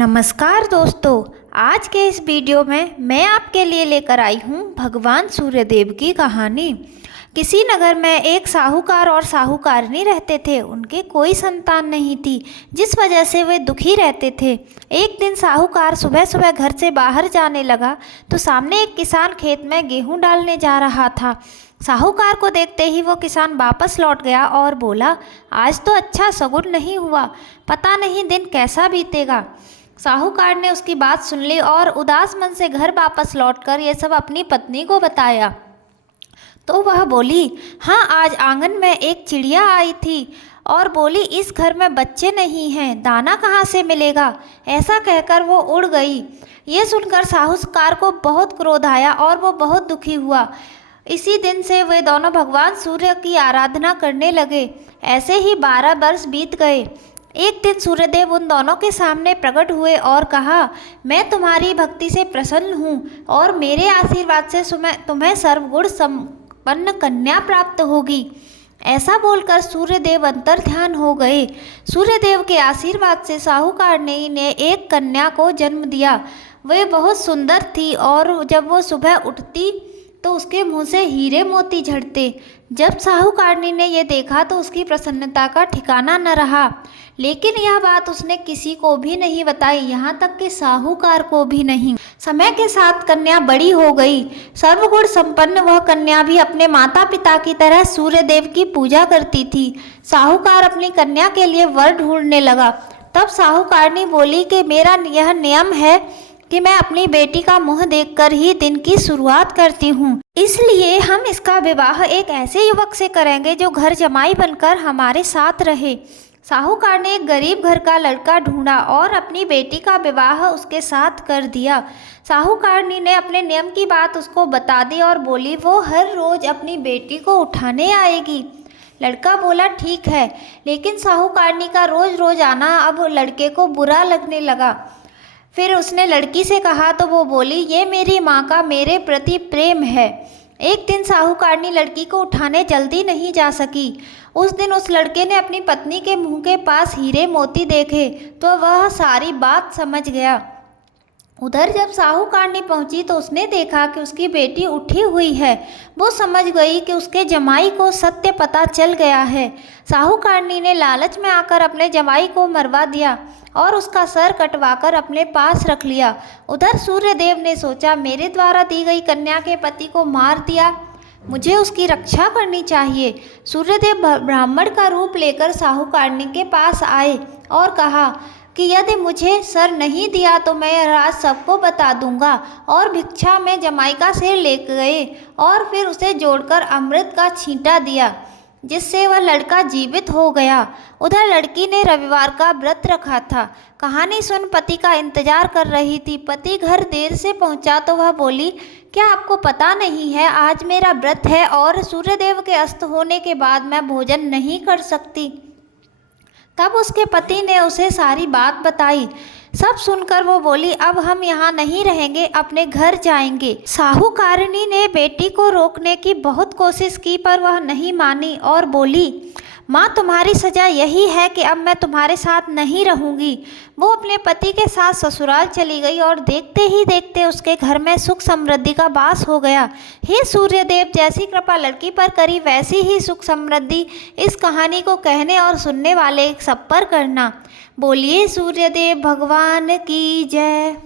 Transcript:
नमस्कार दोस्तों, आज के इस वीडियो में मैं आपके लिए लेकर आई हूँ भगवान सूर्यदेव की कहानी। किसी नगर में एक साहूकार और साहूकारनी रहते थे। उनके कोई संतान नहीं थी, जिस वजह से वे दुखी रहते थे। एक दिन साहूकार सुबह सुबह घर से बाहर जाने लगा तो सामने एक किसान खेत में गेहूं डालने जा रहा था। साहूकार को देखते ही वो किसान वापस लौट गया और बोला, आज तो अच्छा शगुन नहीं हुआ, पता नहीं दिन कैसा बीतेगा। साहूकार ने उसकी बात सुन ली और उदास मन से घर वापस लौटकर ये सब अपनी पत्नी को बताया। तो वह बोली, हाँ, आज आंगन में एक चिड़िया आई थी और बोली, इस घर में बच्चे नहीं हैं, दाना कहाँ से मिलेगा। ऐसा कहकर वो उड़ गई। ये सुनकर साहूकार को बहुत क्रोध आया और वो बहुत दुखी हुआ। इसी दिन से वे दोनों भगवान सूर्य की आराधना करने लगे। ऐसे ही 12 वर्ष बीत गए। एक दिन सूर्यदेव उन दोनों के सामने प्रकट हुए और कहा, मैं तुम्हारी भक्ति से प्रसन्न हूँ और मेरे आशीर्वाद से तुम्हें सर्वगुण संपन्न कन्या प्राप्त होगी। ऐसा बोलकर सूर्यदेव अंतर्ध्यान हो गए। सूर्यदेव के आशीर्वाद से साहूकारनी ने एक कन्या को जन्म दिया। वह बहुत सुंदर थी और जब वो सुबह उठती तो उसके मुंह से हीरे मोती झड़ते। जब साहूकारनी ने यह देखा तो उसकी प्रसन्नता का ठिकाना न रहा, लेकिन यह बात उसने किसी को भी नहीं बताई, यहाँ तक कि साहूकार को भी नहीं। समय के साथ कन्या बड़ी हो गई। सर्वगुण संपन्न वह कन्या भी अपने माता पिता की तरह सूर्यदेव की पूजा करती थी। साहूकार अपनी कन्या के लिए वर ढूंढने लगा। तब साहूकारनी बोली कि मेरा यह नियम है कि मैं अपनी बेटी का मुंह देखकर ही दिन की शुरुआत करती हूँ, इसलिए हम इसका विवाह एक ऐसे युवक से करेंगे जो घर जमाई बनकर हमारे साथ रहे। साहूकार ने एक गरीब घर का लड़का ढूंढा और अपनी बेटी का विवाह उसके साथ कर दिया। साहूकारनी ने अपने नियम की बात उसको बता दी और बोली, वो हर रोज अपनी बेटी को उठाने आएगी। लड़का बोला, ठीक है, लेकिन साहूकारनी का रोज रोज आना अब लड़के को बुरा लगने लगा। फिर उसने लड़की से कहा तो वो बोली, ये मेरी माँ का मेरे प्रति प्रेम है। एक दिन साहूकारनी लड़की को उठाने जल्दी नहीं जा सकी। उस दिन उस लड़के ने अपनी पत्नी के मुंह के पास हीरे मोती देखे तो वह सारी बात समझ गया। उधर जब साहूकारनी पहुंची तो उसने देखा कि उसकी बेटी उठी हुई है। वो समझ गई कि उसके जमाई को सत्य पता चल गया है। साहूकारनी ने लालच में आकर अपने जमाई को मरवा दिया और उसका सर कटवाकर अपने पास रख लिया। उधर सूर्यदेव ने सोचा, मेरे द्वारा दी गई कन्या के पति को मार दिया, मुझे उसकी रक्षा करनी चाहिए। सूर्यदेव ब्राह्मण का रूप लेकर साहूकारनी के पास आए और कहा कि यदि मुझे सर नहीं दिया तो मैं राज सबको बता दूंगा। और भिक्षा में जमाई का सिर ले गए और फिर उसे जोड़कर अमृत का छींटा दिया, जिससे वह लड़का जीवित हो गया। उधर लड़की ने रविवार का व्रत रखा था। कहानी सुन पति का इंतजार कर रही थी। पति घर देर से पहुंचा तो वह बोली, क्या आपको पता नहीं है, आज मेरा व्रत है और सूर्यदेव के अस्त होने के बाद मैं भोजन नहीं कर सकती। तब उसके पति ने उसे सारी बात बताई। सब सुनकर वो बोली, अब हम यहाँ नहीं रहेंगे, अपने घर जाएंगे। साहूकारनी ने बेटी को रोकने की बहुत कोशिश की पर वह नहीं मानी और बोली, माँ, तुम्हारी सज़ा यही है कि अब मैं तुम्हारे साथ नहीं रहूँगी। वो अपने पति के साथ ससुराल चली गई और देखते ही देखते उसके घर में सुख समृद्धि का वास हो गया। हे सूर्यदेव, जैसी कृपा लड़की पर करी वैसी ही सुख समृद्धि इस कहानी को कहने और सुनने वाले सब पर करना। बोलिए सूर्यदेव भगवान की जय।